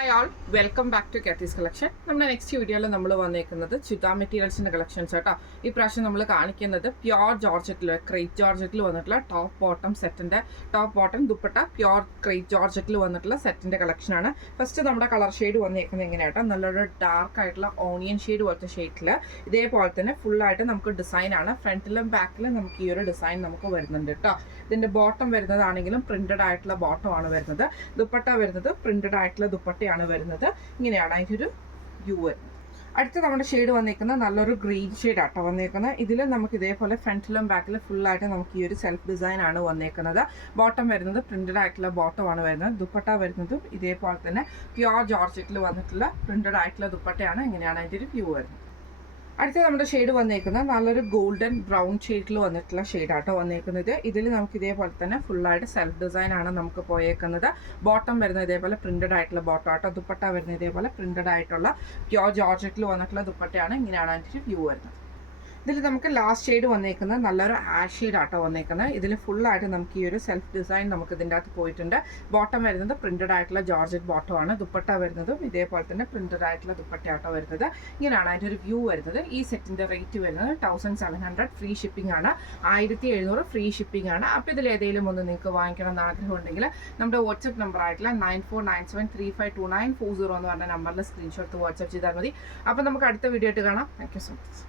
Hi all, welcome back to Kathy's collection. നമ്മുടെ next വീഡിയോയിൽ നമ്മൾ വന്നേക്കുന്നത് ചുതാ മെറ്റീരിയൽസിൻ്റെ കളക്ഷൻസ് കേട്ടോ. ഈ പ്രാവശ്യം നമ്മൾ കാണിക്കുന്നത് പ്യോർ ജോർജറ്റിൽ, ക്രേറ്റ് ജോർജറ്റിൽ വന്നിട്ടുള്ള ടോപ്പ് ബോട്ടം സെറ്റിൻ്റെ top bottom dupatta pure crepe ജോർജറ്റിൽ വന്നിട്ടുള്ള സെറ്റിൻ്റെ കളക്ഷനാണ്. ഫസ്റ്റ് നമ്മുടെ കളർ ഷെയ്ഡ് വന്നേക്കുന്നത് എങ്ങനെയാട്ടോ, നല്ലൊരു ഡാർക്ക് ആയിട്ടുള്ള ഓണിയൻ ഷെയ്ഡ് പോലത്തെ ഷെയ്ഡിൽ ഇതേപോലെ തന്നെ ഫുള്ളായിട്ട് നമുക്ക് ഡിസൈനാണ്. ഫ്രണ്ടിലും ബാക്കിലും നമുക്ക് ഈ ഒരു ഡിസൈൻ നമുക്ക് വരുന്നുണ്ട് കേട്ടോ. ഇതിൻ്റെ ബോട്ടം വരുന്നതാണെങ്കിലും പ്രിൻറ്റഡ് ആയിട്ടുള്ള ബോട്ടമാണ് വരുന്നത്. ദുപ്പട്ട വരുന്നത് പ്രിൻറ്റഡ് ആയിട്ടുള്ള ദുപ്പട്ടയാണ് വരുന്നത്. ഇങ്ങനെയാണ് അതിൻ്റെ ഒരു വ്യൂ വരുന്നത്. അടുത്ത നമ്മുടെ ഷെയ്ഡ് വന്നേക്കുന്നത് നല്ലൊരു ഗ്രീൻ ഷെയ്ഡ് ആട്ടോ വന്നേക്കുന്നത്. ഇതിൽ നമുക്ക് ഇതേപോലെ ഫ്രണ്ടിലും ബാക്കിലും ഫുള്ളായിട്ട് നമുക്ക് ഈ ഒരു സെൽഫ് ഡിസൈൻ ആണ് വന്നേക്കുന്നത്. ബോട്ടം വരുന്നത് പ്രിൻറ്റഡ് ആയിട്ടുള്ള ബോട്ടമാണ് വരുന്നത്. ദുപ്പട്ട വരുന്നതും ഇതേപോലെ തന്നെ പ്യോർ ജോർജറ്റിൽ വന്നിട്ടുള്ള പ്രിൻറ്റഡ് ആയിട്ടുള്ള ദുപ്പട്ടയാണ്. ഇങ്ങനെയാണ് അതിൻ്റെ ഒരു വ്യൂ വരുന്നത്. അടുത്ത നമ്മുടെ ഷെയ്ഡ് വന്നേക്കുന്നത് നല്ലൊരു ഗോൾഡൻ ബ്രൗൺ ഷെയ്ഡിൽ വന്നിട്ടുള്ള ഷെയ്ഡാട്ടോ വന്നേക്കുന്നത്. ഇതിൽ നമുക്ക് ഇതേപോലെ തന്നെ ഫുള്ളായിട്ട് സെൽഫ് ഡിസൈൻ ആണ് നമുക്ക് പോയേക്കുന്നത്. ബോട്ടം വരുന്നത് ഇതേപോലെ പ്രിൻറ്റഡ് ആയിട്ടുള്ള ബോട്ടം ആട്ടോ. ദുപ്പട്ട വരുന്നത് ഇതേപോലെ പ്രിൻറ്റഡ് ആയിട്ടുള്ള പ്യോർ ജോർജറ്റിൽ വന്നിട്ടുള്ള ദുപ്പട്ടയാണ്. ഇങ്ങനെയാണ് അതിൻ്റെ വ്യൂ വരുന്നത്. ഇതിൽ നമുക്ക് ലാസ്റ്റ് ഷെയ്ഡ് വന്നേക്കുന്നത് നല്ലൊരു ആഷ് ഷെയ്ഡ് ആട്ടോ വന്നേക്കുന്നത്. ഇതിൽ ഫുള്ളായിട്ട് നമുക്ക് ഈ ഒരു സെൽഫ് ഡിസൈൻ നമുക്ക് ഇതിൻ്റെ അകത്ത് പോയിട്ടുണ്ട്. ബോട്ടം വരുന്നത് പ്രിൻറ്റഡ് ആയിട്ടുള്ള ജോർജറ്റ് ബോട്ടമാണ്. ദുപ്പട്ട വരുന്നതും ഇതേപോലെ തന്നെ പ്രിൻറ്റഡ് ആയിട്ടുള്ള ദുപ്പട്ടയാട്ടോ വരുന്നത്. ഇങ്ങനെയാണ് അതിൻ്റെ ഒരു വ്യൂ വരുന്നത്. ഈ സെറ്റിൻ്റെ റേറ്റ് വരുന്നത് 1700 ഫ്രീ ഷിപ്പിംഗ് ആണ്. 1700 ഫ്രീ ഷിപ്പിംഗ് ആണ്. അപ്പോൾ ഇതിൽ ഏതെങ്കിലും ഒന്ന് നിങ്ങൾക്ക് വാങ്ങിക്കണം എന്ന് ആഗ്രഹമുണ്ടെങ്കിൽ നമ്മുടെ വാട്സപ്പ് നമ്പർ ആയിട്ടുള്ള 9497352940 എന്ന് പറഞ്ഞ നമ്പറിൽ സ്ക്രീൻഷോട്ട് വാട്സപ്പ് ചെയ്താൽ മതി. അപ്പോൾ നമുക്ക് അടുത്ത വീഡിയോ ആയിട്ട് കാണാം. Thank you so much.